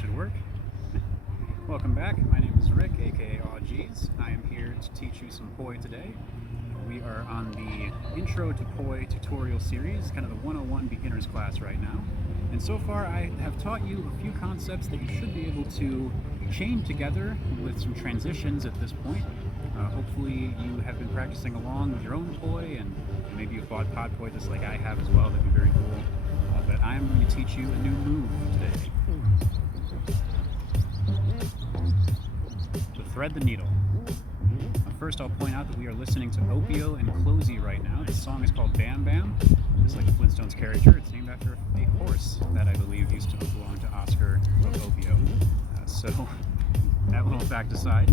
should work. Welcome back. My name is Rick, aka Awgeez. I am here to teach you some poi today. We are on the Intro to Poi tutorial series, kind of the 101 beginners class right now. And so far I have taught you a few concepts that you should be able to chain together with some transitions at this point. Hopefully you have been practicing along with your own poi, and maybe you've bought pod poi just like I have as well. That'd be very cool. But I'm going to teach you a new move today. To thread the needle. First, I'll point out that we are listening to Opio and Closey right now. This song is called Bam Bam. Just like the Flintstones character, it's named after a horse that I believe used to belong to Oscar of Opio. So, that little fact aside,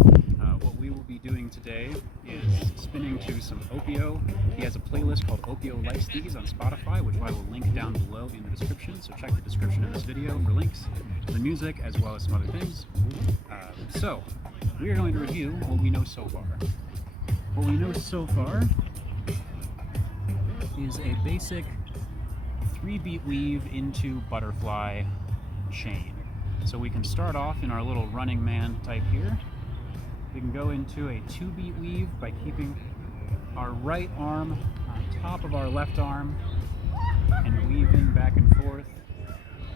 what we will be doing today is spinning to some Opio. He has a playlist called Opio Likes These on Spotify, which I will link down below in the description. So check the description of this video for links to the music as well as some other things. So, we are going to review what we know so far. What we know so far is a basic 3-beat weave into butterfly chain. So we can start off in our little running man type here. We can go into a 2-beat weave by keeping our right arm on top of our left arm and weaving back and forth.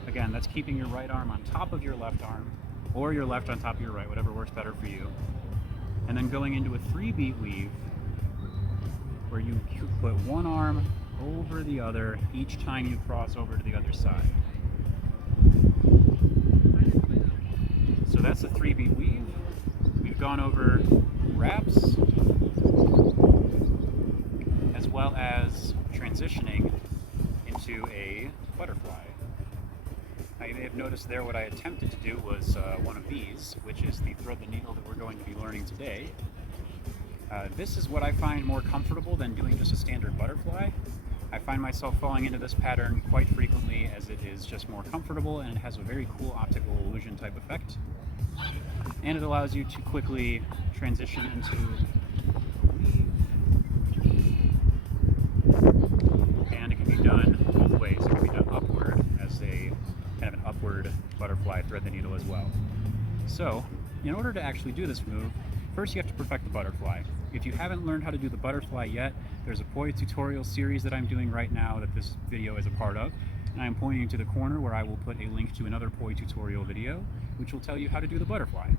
Again, that's keeping your right arm on top of your left arm, or your left on top of your right, whatever works better for you. And then going into a 3-beat weave where you put one arm over the other each time you cross over to the other side. So that's a 3-beat weave. We've gone over wraps as well as transitioning into a butterfly. Now you may have noticed there what I attempted to do was one of these, which is the thread the needle that we're going to be learning today. This is what I find more comfortable than doing just a standard butterfly. I find myself falling into this pattern quite frequently as it is just more comfortable and it has a very cool optical illusion type effect. And it allows you to quickly transition into a weave. And it can be done both ways. It can be done upward as a kind of an upward butterfly thread the needle as well. So, in order to actually do this move, first you have to perfect the butterfly. If you haven't learned how to do the butterfly yet, there's a poi tutorial series that I'm doing right now that this video is a part of. And I'm pointing to the corner where I will put a link to another poi tutorial video, which will tell you how to do the butterfly.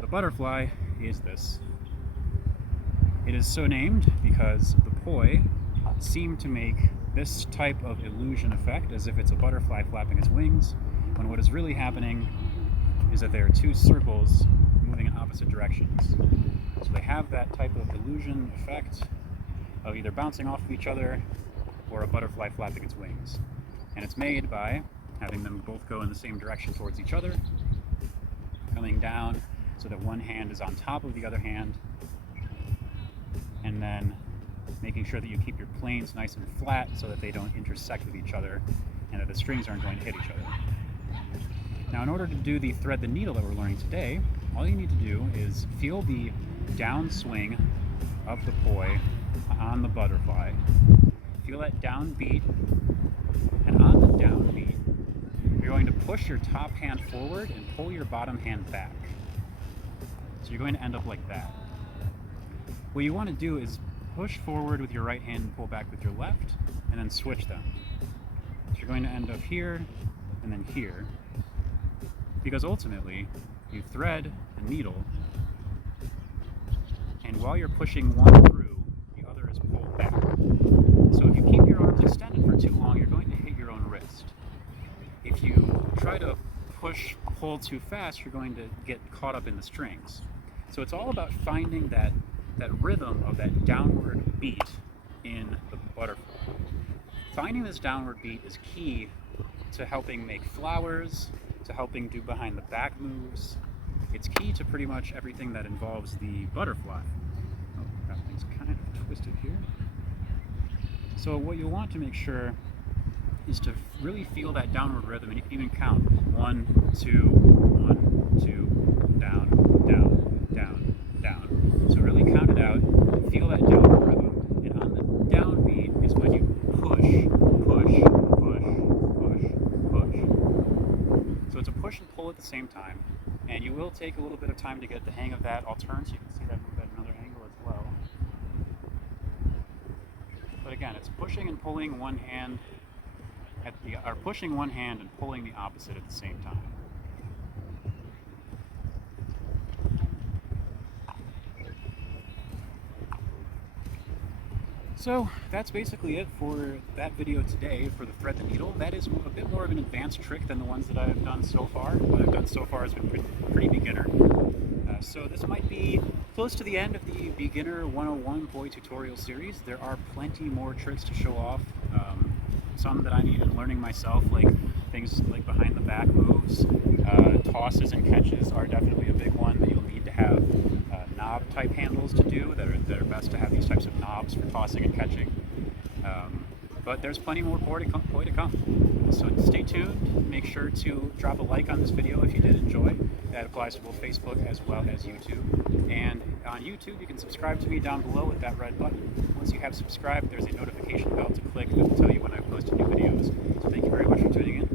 The butterfly is this. It is so named because the poi seem to make this type of illusion effect as if it's a butterfly flapping its wings, when what is really happening is that there are two circles moving in opposite directions. So they have that type of illusion effect of either bouncing off of each other or a butterfly flapping its wings. And it's made by having them both go in the same direction towards each other, coming down so that one hand is on top of the other hand, and then making sure that you keep your planes nice and flat so that they don't intersect with each other and that the strings aren't going to hit each other. Now, in order to do the thread the needle that we're learning today, all you need to do is feel the downswing of the poi on the butterfly. Feel that down beat, and on the down beat, you're going to push your top hand forward and pull your bottom hand back. So you're going to end up like that. What you want to do is push forward with your right hand and pull back with your left, and then switch them. So you're going to end up here, and then here, because ultimately, you thread the needle, and while you're pushing one through, the other is pulled back. So if you keep your arms extended for too long, you're going to hit your own wrist. If you try to pull too fast, you're going to get caught up in the strings. So it's all about finding that rhythm of that downward beat in the butterfly. Finding this downward beat is key to helping make flowers, to helping do behind the back moves. It's key to pretty much everything that involves the butterfly. Oh, that thing's kind of twisted here. So what you'll want to make sure is to really feel that downward rhythm, and you can even count 1, 2, 1, 2, down, down, down, down. So really count it out, feel that downward rhythm, and on the downbeat is when you push, push, push, push, push. So it's a push and pull at the same time. And you will take a little bit of time to get the hang of that. I'll turn so you can see that move at another angle as well. But again, it's pushing and pulling one hand or pushing one hand and pulling the opposite at the same time. So that's basically it for that video today for the thread the needle. That is a bit more of an advanced trick than the ones that I've done so far. What I've done so far has been pretty beginner. So this might be close to the end of the Beginner 101 Boy tutorial series. There are plenty more tricks to show off. Some that I needed learning myself, like things like behind the back moves. Tosses and catches are definitely a big one that you'll need to have knob type handles to do that are best to have these types of knobs for tossing and catching. But there's plenty more Boy to come. So stay tuned. Make sure to drop a like on this video if you did enjoy. That applies to both Facebook as well as YouTube. And on YouTube, you can subscribe to me down below with that red button. Once you have subscribed, there's a notification bell to click that will tell you when I post new videos. So thank you very much for tuning in.